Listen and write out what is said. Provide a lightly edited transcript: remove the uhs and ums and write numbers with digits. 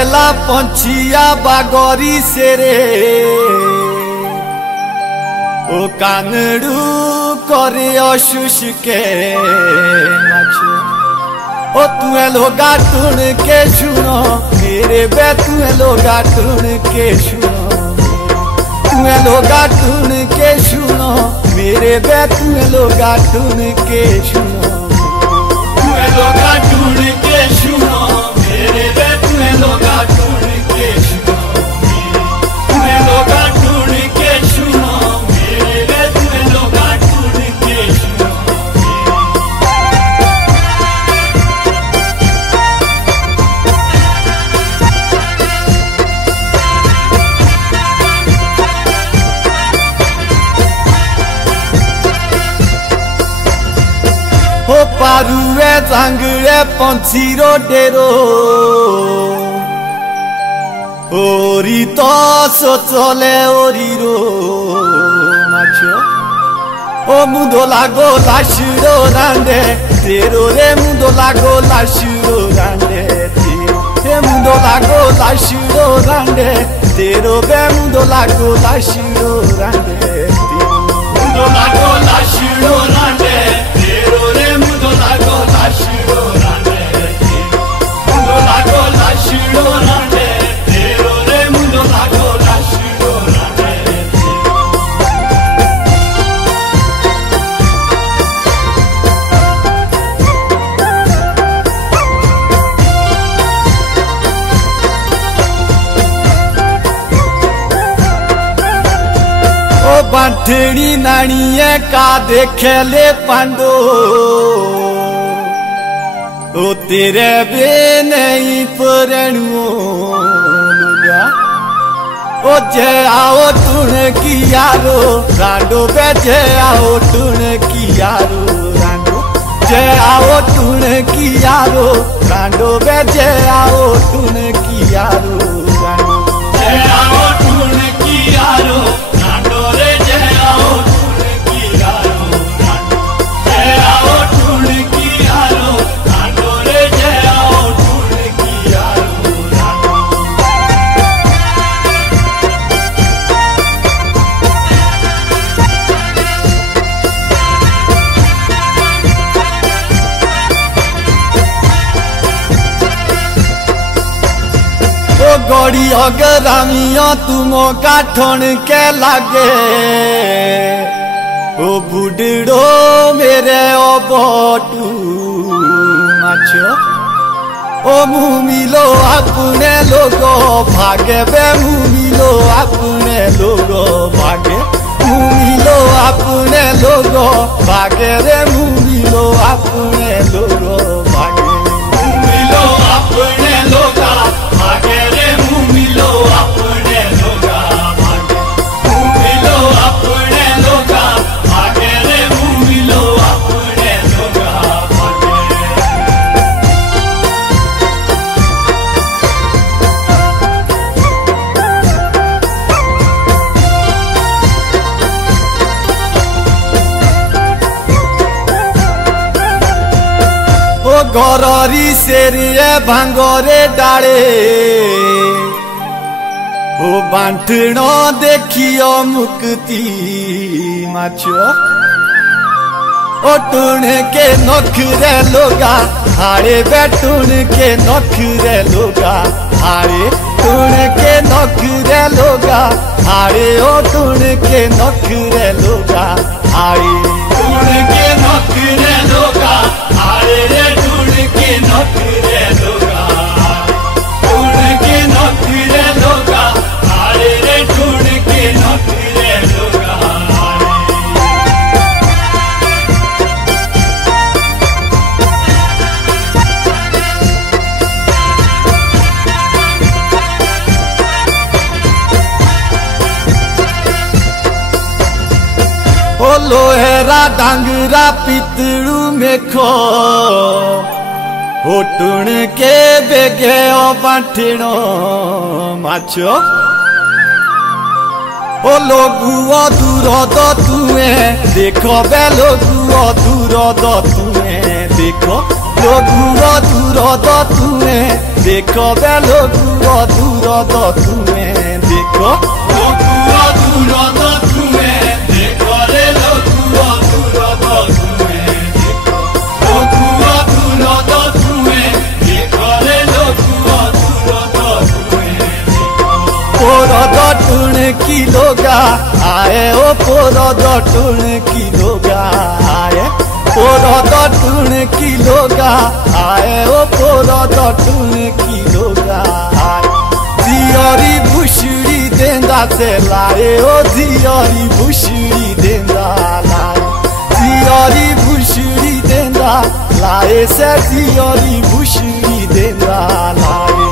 हेला पंछिया बागरी से रे ओ कानड़ू करे अशुष के नाचो ओ तुए लोगा टूण के सुनो मेरे बे तुए लोगा टूण के सुनो तुए लोगा टूण के सुनो मेरे बे तुए लोगा टूण के सुनो तुए लोगा टूण के सुनो मेरे बे तुए लोगा टूण के सुनो तुए लोगा टूण के सुनो मेरे बे तुए लोगा टूण के सुनो। हो पारुए जांगड़े पंछीरो डेरो ओरी तो सोचले ओरी रो नाचो ओ मुदो लागो लाशुरो रांडे तेरो रे मुदो लागो लाशुरो रांडे हे मुदो लागो लाशुरो रांडे तेरो बे मुदो लागो लाशुरो रांडे मुदो लागो लाशुरो रांडे तेरो रे मुदो लागो लाशुरो रांडे मुदो लागो लाशुरो रांडे तेरो रे मुदो लागो लाशुरो रांडे। ओ बांठड़ी नानिए का देखेले पांडो ओ तेरे बे नहीं परणुओ लुगा ओ जे आओ टूण की यारो रांडो बे जे आओ टूण की यारो रांडो जे आओ टूण की यारो रांडो बे जे आओ टूण की यारो रांडो जे आओ टूण की यारो रांडो रे जे आओ टूण की यारो रांडो जे आओ टूण की यारो रांडो रे जे आओ टूण की यारो रांडो। ओ गड़ी अगरामिया तुमो काठन के लागे ओ बुडड़ो मेरे ओ बटू नाचो ओ मुमिलो अपने लोगो भागे बे मुमिलो अपने लोगो भागे मुमिलो अपने लोगो भागे रे मुमिलो अपने लोगो भागे मुमिलो अपने लोगा भागे रे मुमिलो अपने लोगा भागे मुमिलो अपने लोगा भागे रे मुमिलो अपने लोगा भागे। ओ गररी सेरिए भांगरे डाले ओ बांठणो देखियो मुक्ति माचो ओ टूण के नखरे लोगा हाड़े बैठूण के नखरे लोगा हाड़े टूण के नखरे लोगा हाड़े ओ टूण के नखरे लोगा हाड़े टूण के नखरे लोगा हाड़े रे टूण के नखरे लोगा टूण के नखरे लोगा हाड़े रे टूण के नखरे लोगा। ओ लोहेरा डांगरा पितड़ू में खो ओ टूण के बेगे ओ बांठणो माचो ओ लोगुओ दूर दो तुए देखो बे लोगुओ दूर दो तुए देखो लोगुआ दूर द तुए देखो बे लोगुआ दूर द तुए देखो लोगुआ दूर द तुए देखो रे लोगुआ दूर द तुए देखो लोगुआ दूर द तुए देखो रे लोगुआ दूर द तुए पोर द टुण की लोगा आए ओ पोर द टुण की लोगा आए पोर द टुण की लोगा आए ओ पोर द टुण की लोगा आए जियरी भुसड़ी देंदा से लाए ओ जियरी भुसड़ी देंदा लाए जियरी भुसड़ी देंदा लाए से जियरी भुसड़ी देंदा लाए